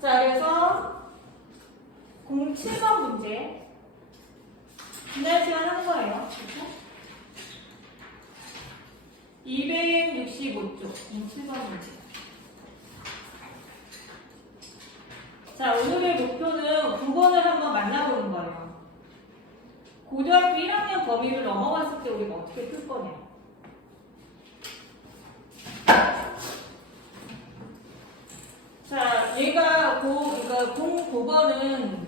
자, 그래서 07번 문제. 지난 시간 한 거예요. 그렇죠? 265쪽 07번 문제. 자, 오늘의 목표는 9번을 한번 만나보는 거예요. 고등학교 1학년 범위를 넘어갔을 때 우리가 어떻게 풀 거냐. 자, 얘가 그러니까 09번은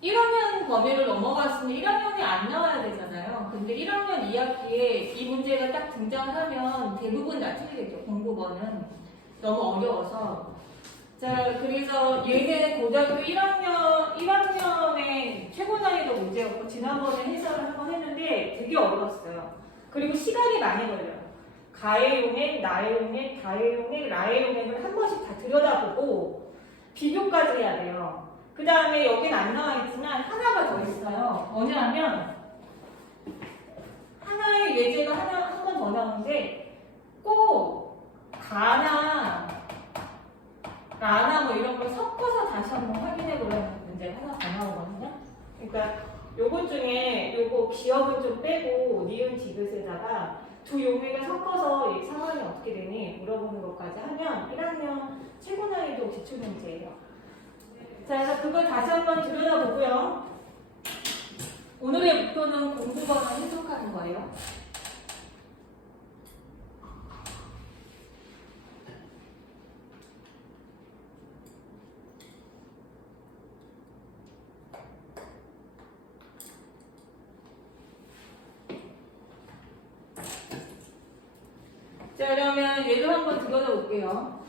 1학년 범위를 넘어갔으면 1학년이 안 나와야 되잖아요. 근데 1학년 2학기에 이 문제가 딱 등장하면 대부분 다 틀리겠죠. 09번은 너무 어려워서. 자, 그래서 얘는 고등학교 1학년의 최고 난이도 문제였고 지난번에 해설을 한번 했는데 되게 어려웠어요. 그리고 시간이 많이 걸려요. 가의 용액, 나의 용액, 다의 용액, 라의 용액을 한 번씩 다 들여다보고 비교까지 해야 돼요. 그 다음에 여긴 안 나와 있지만 하나가 더 있어요. 뭐냐면 하나의 예제가 한 번 더 나오는데 꼭 가나 라나 뭐 이런 걸 섞어서 다시 한번 확인해 보려는 문제가 하나 더 나오거든요. 그러니까 요것 중에 요거 기억은 좀 빼고 니은 지읒에다가 두 용액을 섞어서 이 상황이 어떻게 되니 물어보는 것까지 하면 1학년 최고 난이도 기출 문제예요. 자, 그래서 그걸 다시 한번 들여다보고요. 오늘의 목표는 공부번을 해석하는 거예요. 자, 그러면 얘를 한번 들여다볼게요.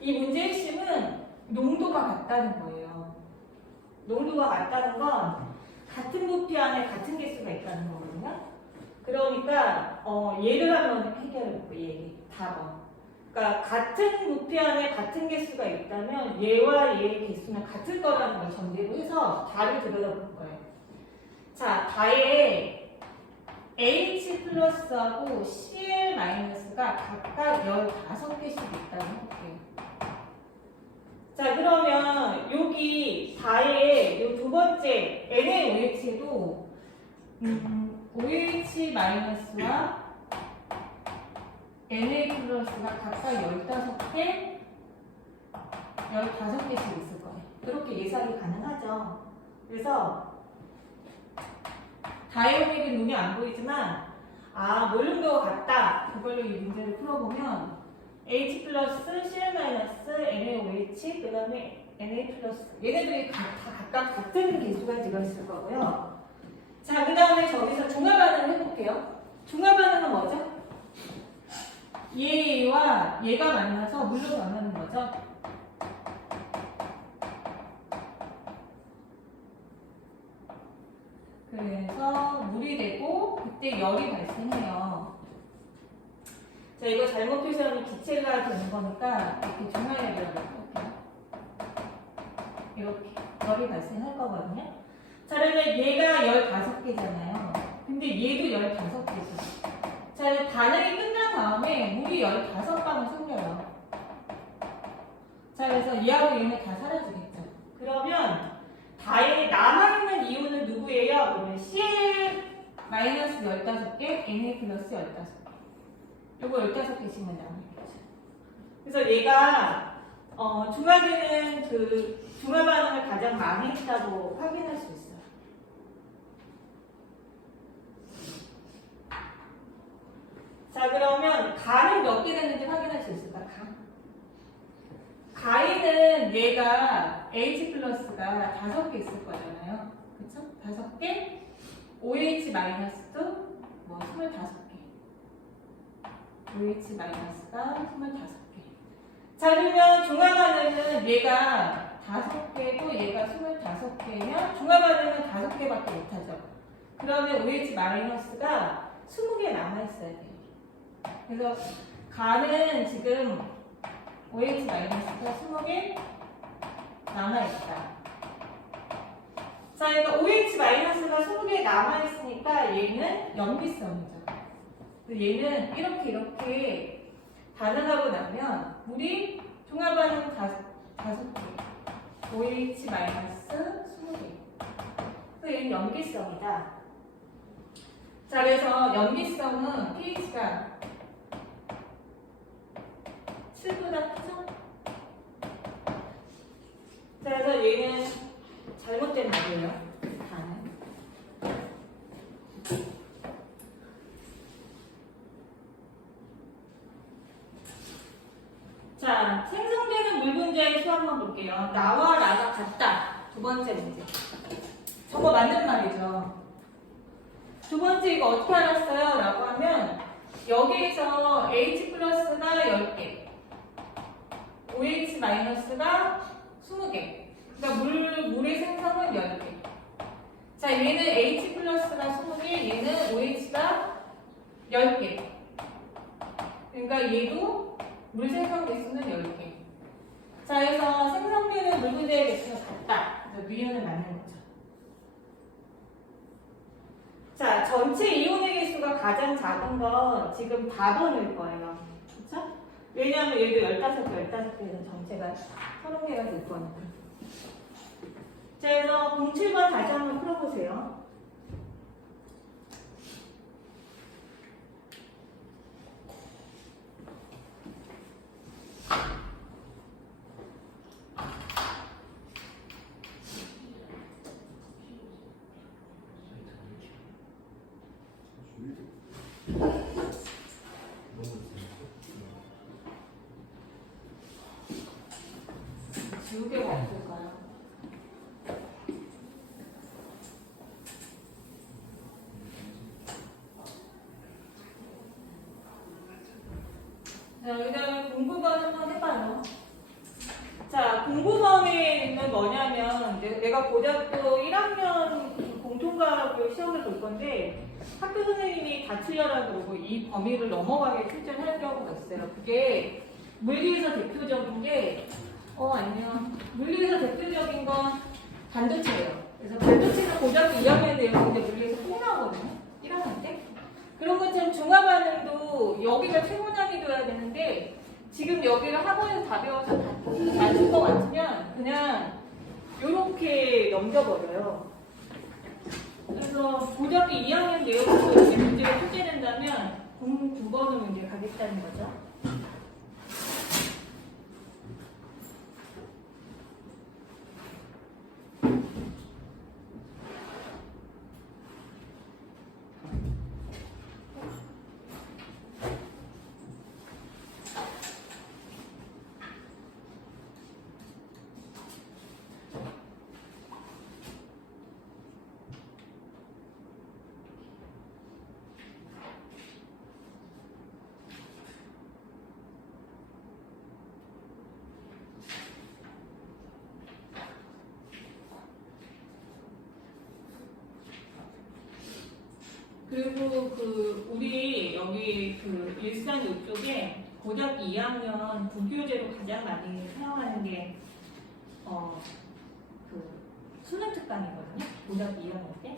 이 문제의 핵심은 농도가 같다는 거예요. 농도가 같다는 건 같은 부피 안에 같은 개수가 있다는 거거든요. 그러니까 얘를 한번 해결해볼게요. 얘 답은. 그러니까 같은 부피 안에 같은 개수가 있다면 얘와 얘의 개수는 같을 거라는 걸 전제로 해서 다를 들여다볼 거예요. 자, 다에 H 플러스하고 Cl 마이너스가 각각 15개씩 있다고 해볼게요. 자, 그러면 여기 4의 요 두 번째 NaOH에도 OH 마이너스와 Na 플러스가 각각 15개, 15개씩 있을 거예요. 그렇게 예상이 가능하죠. 그래서 다이오닉은 눈이 안 보이지만 몰름도가 같다. 그걸로 이 문제를 풀어보면 H 플러스, Cl 마이너스, NaOH, 그 다음에 Na 플러스 얘네들이 다 각각 같은 개수가 들어있을 거고요. 자, 그 다음에 저기서 중화 반응을 해볼게요. 중화 반응은 뭐죠? 얘와 얘가 만나서 물로 변하는 거죠. 그래서 물이 되고 그때 열이 발생해요. 자, 이거 잘못 표시하면 기체가 되는 거니까 이렇게 중화열이라고 할게요. 이렇게 열이 발생할 거거든요. 자, 그러면 얘가 15개잖아요. 근데 얘도 15개죠. 자, 반응이 끝난 다음에 물이 15방울 생겨요. 자, 그래서 얘하고 얘는 다 사라지겠죠. 그러면 다에 남아있는 이온은 누구예요? 그러면 Cl 마이너스 15개, Na 플러스 15개. 요거 15개씩만 남아있겠죠. 그래서 얘가 중화되는 그 중화 반응을 가장 많이 했다고 확인할 수 있어요. 자, 그러면 가는 몇 개 됐는지 확인할 수 있을까? 가에는 얘가 H 플러스가 5개 있을 거잖아요. 그쵸? 5개? OH 마이너스도 뭐 25개. OH 마이너스가 25개. 자, 그러면 중화 반응은 얘가 5개고 얘가 25개면 중화 반응은 5개밖에 못하죠. 그러면 OH 마이너스가 20개 남아있어야 돼요. 그래서 가는 지금 OH 마이너스가 20개 남아있다. 자, 그러니까 OH 마이너스가 20개 남아있으니까 얘는 염기성이죠. 얘는 이렇게 반응하고 나면 물이 중화반응 5개. OH 마이너스 20개. 얘는 염기성이다. 자, 그래서 염기성은 pH가 7보다 크죠? 자, 그래서 얘는 잘못된 말이에요. 다는. 자, 생성되는 물 분자의 수 한번 볼게요. 나와 나가 같다. 두 번째 문제. 저거 맞는 말이죠. 두 번째 이거 어떻게 알았어요? 라고 하면 여기에서 H 플러스가 10개, OH 마이너스가 20개. 그러니까 물의 생성은 10개. 자, 얘는 H 플러스가 20개, 얘는 OH가 10개. 그러니까 얘도 물 생성 개수는 10개. 자, 그래서 생성되는 물 분자의 개수는 같다. 그래서 미연은 맞는 거죠. 자, 전체 이온의 개수가 가장 작은 건 지금 4번일 거예요. 그렇죠? 왜냐하면 얘도 15개에서 전체가 30개가 될 거니까. 자, 그래서 07번 다시 한번 풀어보세요. 지우개가 없을까요? 자, 그 다음에 공부번 한번 해봐요. 자, 공부번에는 뭐냐면 내가 고등학교 1학년 공통과학을 시험을 볼 건데 학교 선생님이 다 틀려라 그러고 이 범위를 넘어가게 출제하는 경우가 있어요. 그게 물리에서 대표적인 게 아니면 물리에서 대표적인 건 반도체예요. 그래서 반도체는 고등학교 2학년 내용인데 물리에서 꼭 나오거든요. 1학년 때. 그런 것처럼 중화반응도 여기가 최고 난이도여야 되는데 지금 여기를 학원에서 다 배워서 다 준 것 같으면 그냥 이렇게 넘겨버려요. 그래서 고등학교 2학년 내용으로 이렇게 문제가 출제된다면 09번은 문제 가겠다는 거죠. 그리고 우리 여기 일산 이쪽에 고등학교 2학년 부교재로 가장 많이 사용하는 게 수능 특강이거든요. 고등학교 2학년 때.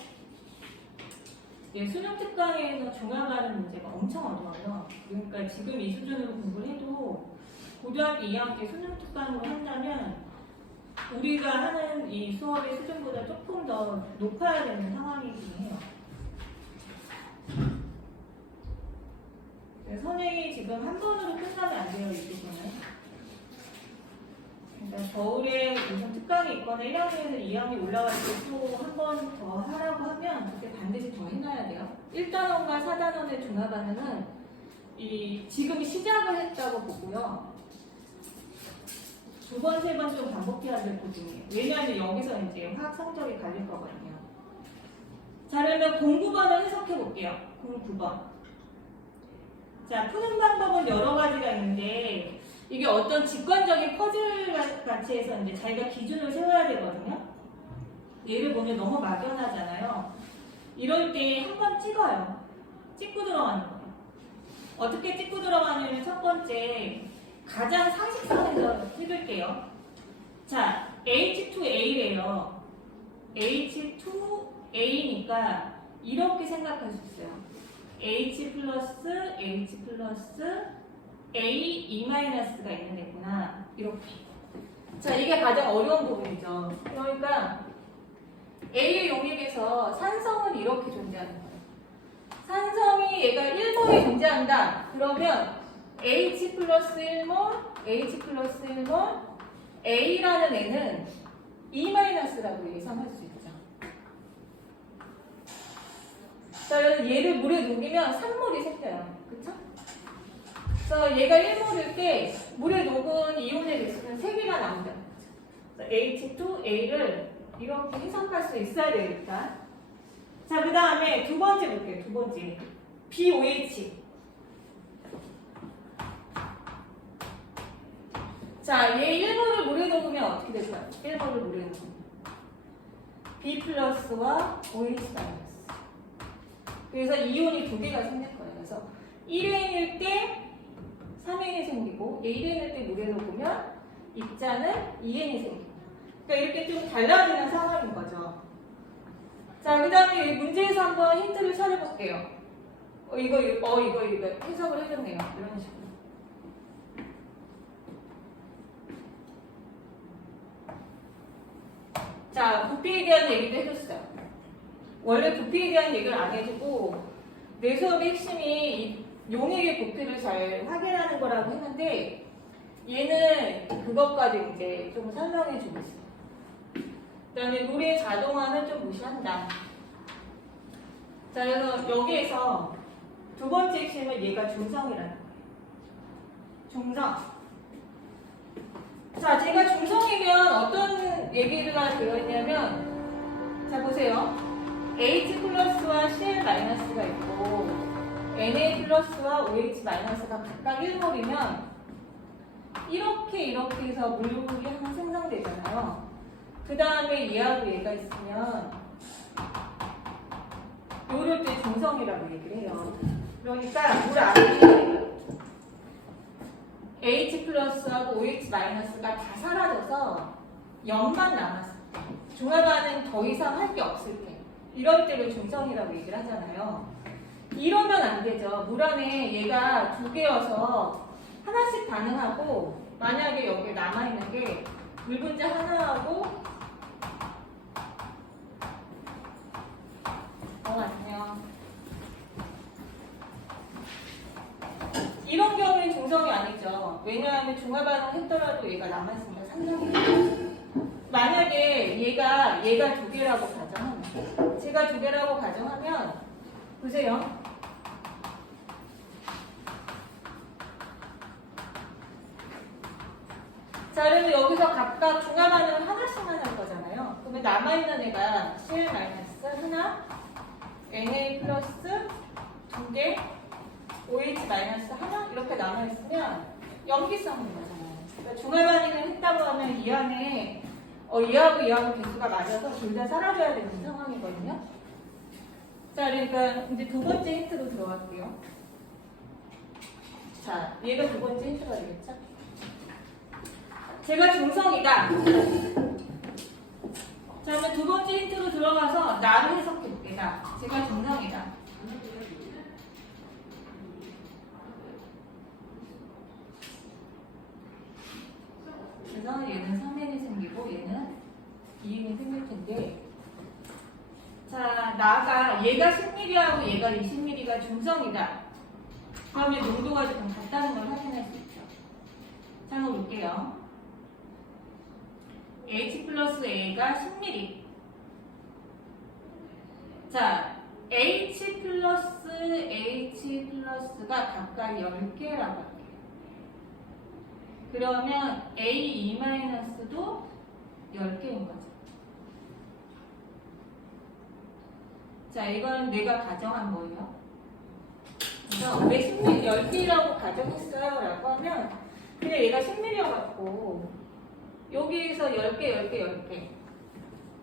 수능 특강에서 중화반응 문제가 엄청 어려워요. 그러니까 지금 이 수준으로 공부를 해도 고등학교 2학년 때 수능 특강으로 한다면 우리가 하는 이 수업의 수준보다 조금 더 높아야 되는 상황이긴 해요. 선행이 지금 한 번으로 끝나면 안 돼요, 이 부분은. 그러니까 겨울에 무슨 특강이 있거나 1학년에서 2학년이 올라갈 때 또 한 번 더 하라고 하면 그때 반드시 더 해놔야 돼요. 1단원과 4단원의 중화반응은 지금 시작을 했다고 보고요. 두 번, 세 번 좀 반복해야 될 부분이에요. 왜냐하면 여기서 이제 화학 성적이 갈릴 거거든요. 자, 그러면 09번을 해석해 볼게요. 09번. 자, 푸는 방법은 여러 가지가 있는데 이게 어떤 직관적인 퍼즐 같이 해서 이제 자기가 기준을 세워야 되거든요. 얘를 보면 너무 막연하잖아요. 이럴 때 한 번 찍어요. 찍고 들어가는 거예요. 어떻게 찍고 들어가냐면 첫 번째 가장 상식선에서 찍을게요. 자, H2A래요. H2A니까 이렇게 생각할 수 있어요. H 플러스 H 플러스 A, E-가 있는 애구나. 이렇게. 자, 이게 가장 어려운 부분이죠. 그러니까 A의 용액에서 산성은 이렇게 존재하는 거예요. 산성이 얘가 1몰이 존재한다. 그러면 H 플러스 1몰, H 플러스 1몰, A라는 애는 E-라고 예상할 수 있죠. 자, 그래서 얘를 물에 녹이면 3몰이 생겨요. 그쵸? 그래서 얘가 1몰일 때 물에 녹은 이온의 개수는 3개가 나온다. H2A를 이렇게 해석할 수 있어야 되니까. 자, 그 다음에 두 번째 볼게요. 두 번째. BOH. 자, 얘 1몰을 물에 녹으면 어떻게 될까요? 1몰을 물에 녹으면. B 플러스와 OH 마이너스. 그래서 이온이 두 개가 생길 거예요. 그래서 1N일 때 3N이 생기고, 얘 1N일 때 물에 녹으면 입자는 2N이 생깁니다. 그러니까 이렇게 좀 달라지는 상황인 거죠. 자, 그 다음에 문제에서 한번 힌트를 찾아볼게요. 이거 해석을 해줬네요. 이런 식으로. 자, 부피에 대한 얘기도 해줬어요. 원래 부피에 대한 얘기를 안 해주고, 내 수업의 핵심이 이 용액의 부피를 잘 확인하는 거라고 했는데, 얘는 그것까지 이제 좀 설명해 주고 있어요. 그 다음에 물의 자동화는 좀 무시한다. 자, 그래서 여기에서 두 번째 핵심은 얘가 중성이라는 거예요. 중성. 자, 제가 중성이면 어떤 얘기가 되어있냐면, 자, 보세요. H 플러스와 Cl 마이너스가 있고, Na 플러스와 OH 마이너스가 각각 1몰이면, 이렇게 해서 물이 하나 생성되잖아요. 그 다음에 얘하고 얘가 있으면 요럴 때 중성이라고 얘기를 해요. 그러니까 물 안에 H 플러스하고 OH 마이너스가 다 사라져서 염만 남았을 때, 중화반응 더 이상 할 게 없을 때, 이럴 때를 중성이라고 얘기를 하잖아요. 이러면 안 되죠. 물 안에 얘가 두 개여서 하나씩 반응하고, 만약에 여기 남아있는 게 물 분자 하나하고 안녕. 이런 경우엔 중성이 아니죠. 왜냐하면 중화반응 했더라도 얘가 남아있으니까 상성이에요. 만약에 얘가 두 개라고 가정하면, 제가 두 개라고 가정하면, 보세요. 자, 그러면 여기서 각각 중화반응을 하나씩만 할 거잖아요. 그러면 남아있는 애가 Cl 마이너스 하나, Na 플러스 두 개, OH 마이너스 하나 이렇게 남아있으면 염기성인 거잖아요. 그러니까 중화반응을 했다고 하면 이 안에 얘하고 개수가 맞아서 둘 다 사라져야 되는 상황이거든요. 자, 그러니까 이제 두 번째 힌트로 들어갈게요. 자, 얘가 두 번째 힌트가 되겠죠? 제가 중성이다. 자, 그러면 두 번째 힌트로 들어가서 나를 해석해볼게요. 제가 중성이다. 그래서 얘는 3N이 생기고 얘는 2N이 생길 텐데, 자, 얘가 10mm하고 얘가 20mm가 중성이다. 그러면 농도가 조금 같다는 걸 확인할 수 있죠. 자, 한번 볼게요. H 플러스 A가 10mm. 자, H 플러스 H 플러스가 각각 10개라고 할게요. 그러면 A, E 마이너스도 10개인 거죠. 자, 이건 내가 가정한 거예요. 그래서 왜 10개라고 가정했어요? 라고 하면 그냥 얘가 10mm여갖고 여기에서 10개.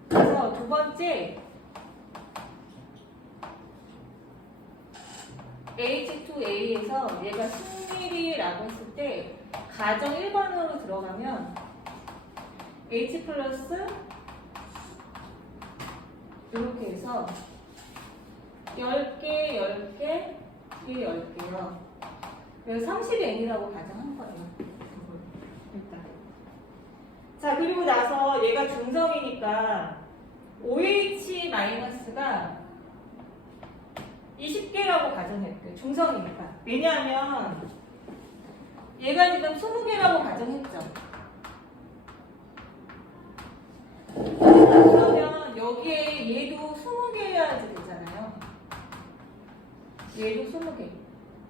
그래서 두 번째 H2A에서 얘가 10mm라고 했을 때 가정 1번으로 들어가면 H 플러스 이렇게 해서 10개, 10개, 10개요. 그래서 30n이라고 가정한 거예요. 일단. 자, 그리고 나서 얘가 중성이니까 OH-가 20개라고 가정했대요. 중성이니까. 왜냐하면 얘가 지금 20개라고 가정했죠. 그러면 여기에 얘도 20개여야지 되잖아요. 얘도 20개.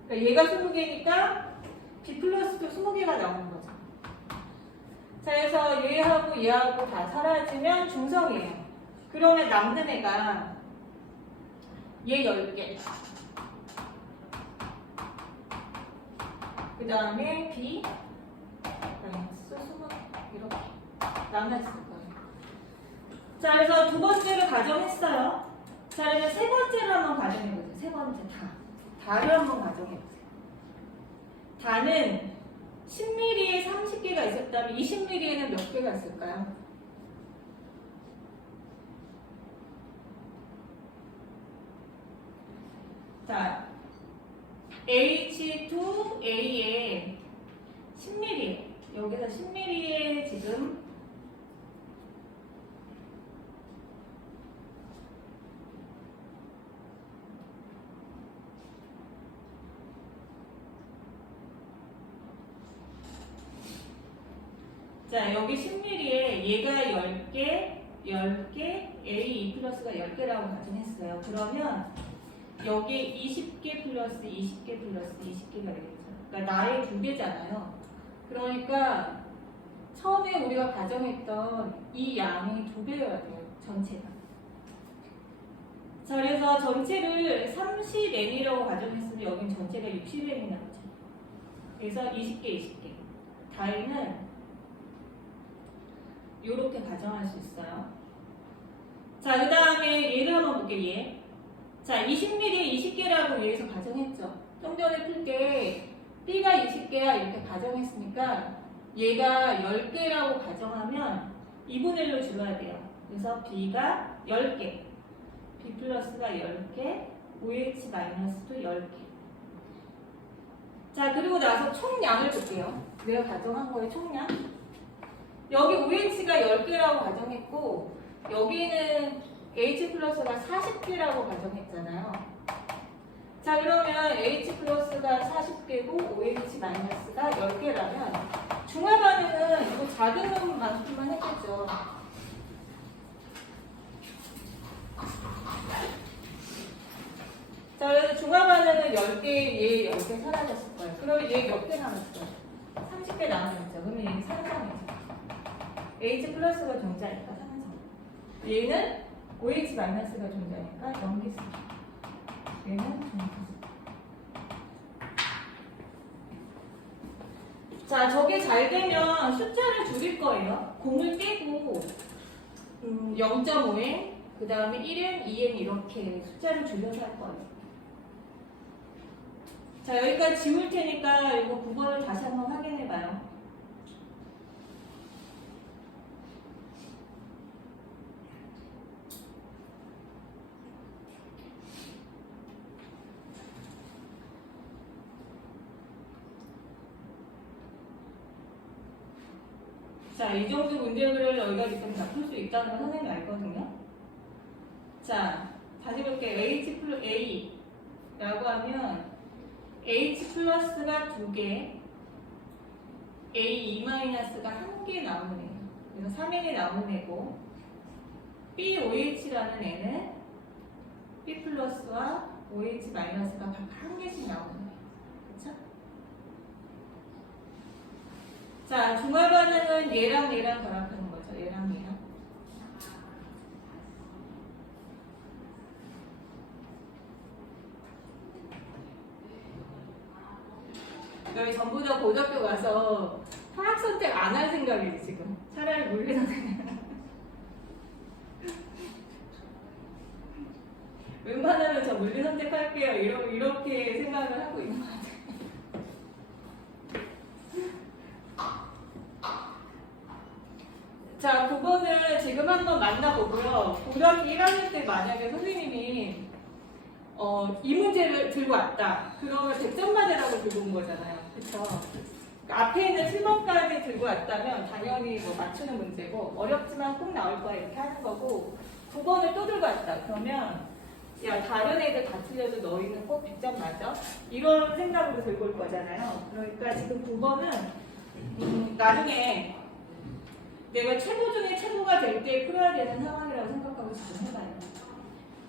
그러니까 얘가 20개니까 B 플러스도 20개가 나오는 거죠. 자, 그래서 얘하고 얘하고 다 사라지면 중성이에요. 그러면 남는 애가 얘 10개. 그 다음에 B 마이너스 20개. 이렇게 남아있을 거예요. 자, 그래서 두 번째를 가정했어요. 자, 그러면 세 번째를 한번 가정해보세요. 세 번째 다를 한번 가정해보세요. 다는 10mm에 30개가 있었다면 20mm에는 몇 개가 있을까요? 자, H2A에 10mm, 여기서 10mm에 지금 자, 여기 10mm에 얘가 10개, 10개, A2 플러스가 10개라고 가정했어요. 그러면 여기에 20개 플러스 20개 플러스 20개가 되겠죠. 그러니까 나의 2개잖아요. 그러니까 처음에 우리가 가정했던 이 양이 2배여야 돼요. 전체가. 자, 그래서 전체를 30n이라고 가정했으면 여긴 전체가 60n이 나오죠. 그래서 20개, 20개. 다이는 이렇게 가정할 수 있어요. 자, 그 다음에 얘를 한번 볼게요. 얘. 자, 20mm에 20개라고 위에서 가정했죠. 좀 전에 풀 때 B가 20개야 이렇게 가정했으니까 얘가 10개라고 가정하면 2분의 1로 줄여야 돼요. 그래서 B가 10개, B 플러스가 10개, OH 마이너스도 10개. 자, 그리고 나서 총량을 볼게요. 내가 가정한 거의 총량. 여기 OH가 10개라고 가정했고 여기는 H 플러스가 40개라고 가정했잖아요. 자, 그러면 H 플러스가 40개고 OH 마이너스가 10개라면 중화 반응은 이거 작은 만큼만 했겠죠. 자, 그래서 중화 반응은 10개, 얘 10개 사라졌을 거예요. 그러면 얘 몇 개 남았어요? 30개 남았죠. 그러면 얘는 상상이죠. H 플러스가 존재하니까 상상. 얘는 OH 마이너스가 존재하니까 연기수. 얘는 존재수. 자, 저게 잘 되면 숫자를 줄일 거예요. 공을 떼고 0.5n, 그 다음에 1n, 2n 이렇게 숫자를 줄여서 할 거예요. 자, 여기까지 지울 테니까 이거 9번을 다시 한번 확인해 봐요. 자, 이 정도 문제를 여기가 지금 다 풀 수 있다는 걸 선생님이 알거든요. 자, 다시 볼게요. H 플러스 A라고 하면 H 플러스가 2개, A2 마이너스가 1개 나오는 애예요. 그래서 3n이 나오는 애고 BOH라는 애는 B 플러스와 OH 마이너스가 각 1개씩 나오는 애예요. 그렇죠? 자, 중화 반응은 얘랑 얘랑 결합하는 거죠. 얘랑 얘랑. 여기 전부 다 고등학교 가서 화학 선택 안 할 생각이지 지금. 차라리 물리 선택. 웬만하면 저 물리 선택할게요. 이렇게 생각을 하고 있는 것 같아요. 자, 9번은 지금 한번 만나보고요. 고등학교 1학년 때 만약에 선생님이 이 문제를 들고 왔다. 그러면 100점 맞으라고 들고 온 거잖아요. 그쵸? 그러니까 앞에 있는 7번까지 들고 왔다면 당연히 뭐 맞추는 문제고 어렵지만 꼭 나올 거야 이렇게 하는 거고 9번을 또 들고 왔다. 그러면 야 다른 애들 다 틀려도 너희는 꼭 100점 맞아? 이런 생각으로 들고 올 거잖아요. 그러니까 지금 9번은 나중에 내가 최고 중에 최고가 될 때 풀어야 되는 상황이라고 생각하고 지금 해봐요.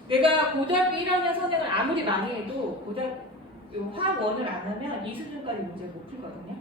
내가 고등학교 1학년 선행을 아무리 많이 해도 화학 1을 안 하면 이 수준까지 문제를 못 풀거든요.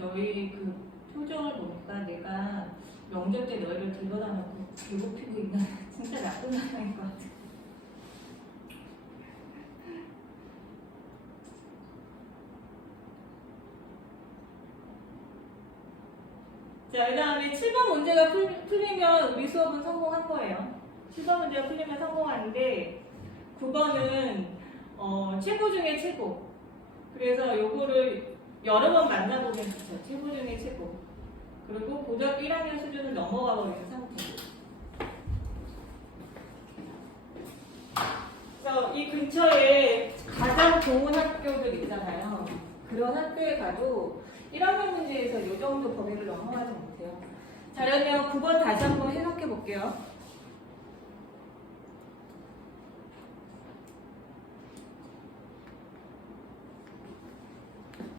너희 그 표정을 보니까 내가 명절 때 너희를 들여다 놓고 괴롭히고 있는 진짜 나쁜 사람인 것 같아. 자, 그 다음에 7번 문제가 풀리면 우리 수업은 성공한 거예요. 7번 문제가 풀리면 성공하는데 9번은 최고 중에 최고. 그래서 요거를 여러 번 만나보면 좋죠. 최고 중에 최고. 그리고 고등학교 1학년 수준을 넘어가 버리는 상태. 그래서 이 근처에 가장 좋은 학교들 있잖아요. 그런 학교에 가도 1학년 문제에서 이 정도 범위를 넘어가지 못해요. 자, 그러면 9번 다시 한번 해석해 볼게요.